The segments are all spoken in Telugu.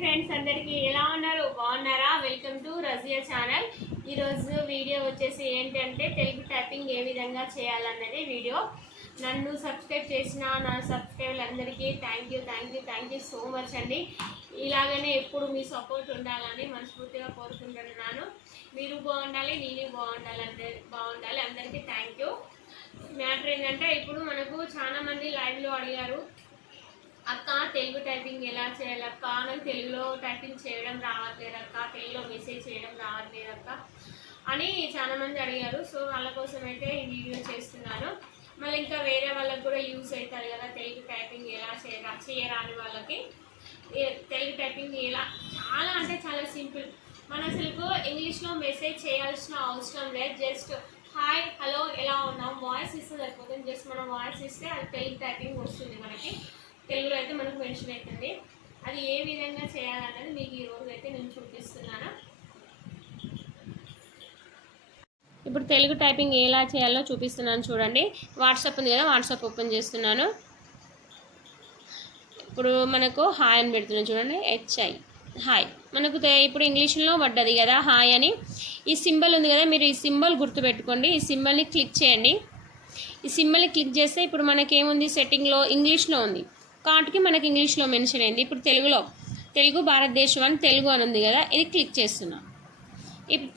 ఫ్రెండ్స్ అందరికీ ఎలా ఉన్నారు? బాగున్నారా? Welcome to Razia channel. ఈరోజు వీడియో వచ్చేసి ఏంటంటే తెలుగు టైపింగ్ ఏ విధంగా చేయాలన్నది వీడియో. నన్ను సబ్స్క్రైబ్ చేసిన నా సబ్స్క్రైబర్లందరికీ థ్యాంక్ యూ సో మచ్ అండి. ఇలాగనే ఎప్పుడు మీ సపోర్ట్ ఉండాలని మనస్ఫూర్తిగా కోరుకుంటున్నాను. మీరు బాగుండాలి, నేను బాగుండాలి అందరికీ థ్యాంక్ యూ. మ్యాటర్ ఏంటంటే ఇప్పుడు మనకు చాలామంది లైవ్లో అడిగారు, అక్క తెలుగు టైపింగ్ ఎలా చేయాలి అక్క, నాకు తెలుగులో టైపింగ్ చేయడం రావట్లేదు అక్క, తెలుగులో మెసేజ్ చేయడం రావట్లేదు అక్క అని చాలామంది అడిగారు. సో వాళ్ళ కోసం అయితే ఈ వీడియో చేస్తున్నాను. మళ్ళీ ఇంకా వేరే వాళ్ళకి కూడా యూజ్ అవుతుంది కదా తెలుగు టైపింగ్ ఎలా చేయరాని వాళ్ళకి. తెలుగు టైపింగ్ ఎలా చాలా అంటే చాలా సింపుల్. మన అసలు ఇంగ్లీష్లో మెసేజ్ చేయాల్సిన అవసరం లేదు. జస్ట్ హాయ్, హలో, ఎలా ఉన్నాం వాయిస్ ఇస్తే సరిపోతుంది. జస్ట్ మనం వాయిస్ ఇస్తే అది తెలుగు టైపింగ్ వస్తుంది. మనకి తెలుగులో అయితే మనకు మెన్షన్ అవుతుంది. అది ఏ విధంగా చేయాలన్నది మీకు ఈరోజు అయితే నేను చూపిస్తున్నాను. ఇప్పుడు తెలుగు టైపింగ్ ఎలా చేయాలో చూపిస్తున్నాను చూడండి. వాట్సాప్ ఉంది కదా, వాట్సాప్ ఓపెన్ చేస్తున్నాను. ఇప్పుడు మనకు హాయ్ అని పెడుతున్నాను చూడండి, HI హాయ్. మనకు ఇప్పుడు ఇంగ్లీష్లో పడ్డది కదా హాయ్ అని. ఈ సింబల్ ఉంది కదా, మీరు ఈ సింబల్ గుర్తుపెట్టుకోండి. ఈ సింబల్ని క్లిక్ చేయండి. ఈ సింబల్ని క్లిక్ చేస్తే ఇప్పుడు మనకేముంది, సెట్టింగ్లో ఇంగ్లీష్లో ఉంది కాటికి మనకి ఇంగ్లీష్లో మెన్షన్ అయింది. ఇప్పుడు తెలుగు భారతదేశం అని తెలుగు అని ఉంది కదా, ఇది క్లిక్ చేస్తున్నాం.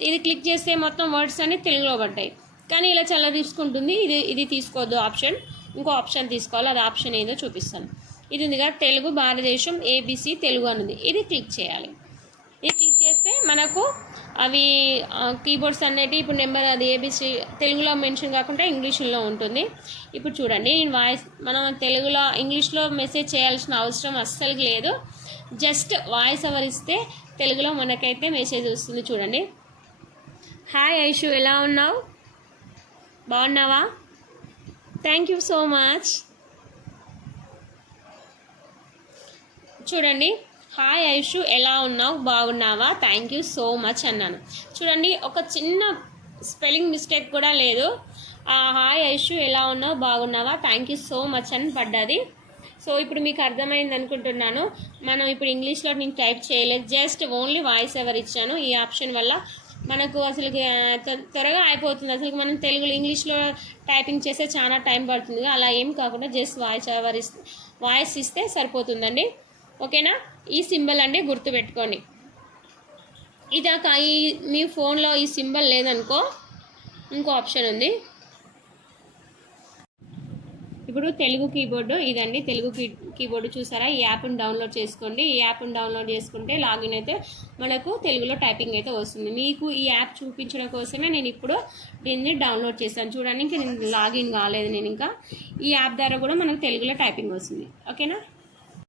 ఇది క్లిక్ చేస్తే మొత్తం వర్డ్స్ అన్ని తెలుగులో పడ్డాయి. కానీ ఇలా చాలా తీసుకుంటుంది. ఇది తీసుకోవద్దు ఆప్షన్, ఇంకో ఆప్షన్ తీసుకోవాలి. అది ఆప్షన్ ఏదో చూపిస్తాను. ఇది ఉంది కదా తెలుగు భారతదేశం ABC తెలుగు అని ఉంది, ఇది క్లిక్ చేయాలి. ఇది క్లిక్ చేస్తే మనకు అవి కీబోర్డ్స్ అనేటివి ఇప్పుడు నెంబర్ అది ABC తెలుగులో మెన్షన్ కాకుండా ఇంగ్లీష్లో ఉంటుంది. ఇప్పుడు చూడండి, నేను మనం తెలుగులో ఇంగ్లీష్లో మెసేజ్ చేయాల్సిన అవసరం అస్సలు లేదు. జస్ట్ వాయిస్ ఓవర్ ఇస్తే తెలుగులో మనకైతే మెసేజ్ వస్తుంది. చూడండి, హాయ్ ఐషు, ఎలా ఉన్నావు? బాగున్నావా? Thank you so much. చూడండి, హాయ్ ఐషు, ఎలా ఉన్నావు? బాగున్నావా? థ్యాంక్ యూ సో మచ్ అన్నాను. చూడండి, ఒక చిన్న స్పెల్లింగ్ మిస్టేక్ కూడా లేదు. హాయ్ ఐషు, ఎలా ఉన్నావు? బాగున్నావా? థ్యాంక్ యూ సో మచ్ అని పడ్డది. సో ఇప్పుడు మీకు అర్థమైంది అనుకుంటున్నాను. మనం ఇప్పుడు ఇంగ్లీష్లో నేను టైప్ చేయలేదు, జస్ట్ ఓన్లీ వాయిస్ ఓవర్ ఇచ్చాను. ఈ ఆప్షన్ వల్ల మనకు అసలు త్వరగా అయిపోతుంది. అసలు మనం తెలుగులో ఇంగ్లీష్లో టైపింగ్ చేస్తే చాలా టైం పడుతుంది. అలా ఏం కాకుండా జస్ట్ వాయిస్ ఇస్తే సరిపోతుందండి. ఓకేనా? ఈ సింబల్ అంటే గుర్తుపెట్టుకోండి. ఇదాక మీ ఫోన్లో ఈ సింబల్ లేదనుకో, ఇంకో ఆప్షన్ ఉంది. ఇప్పుడు తెలుగు కీబోర్డు ఇదండి, తెలుగు కీబోర్డు చూసారా? ఈ యాప్ని డౌన్లోడ్ చేసుకోండి. ఈ యాప్ని డౌన్లోడ్ చేసుకుంటే లాగిన్ అయితే మనకు తెలుగులో టైపింగ్ అయితే వస్తుంది. మీకు ఈ యాప్ చూపించడం కోసమే నేను ఇప్పుడు దీన్ని డౌన్లోడ్ చేశాను. చూడండి, ఇంకా నేను లాగిన్ కాలేదు. నేను ఇంకా ఈ యాప్ ద్వారా కూడా మనకు తెలుగులో టైపింగ్ వస్తుంది. ఓకేనా?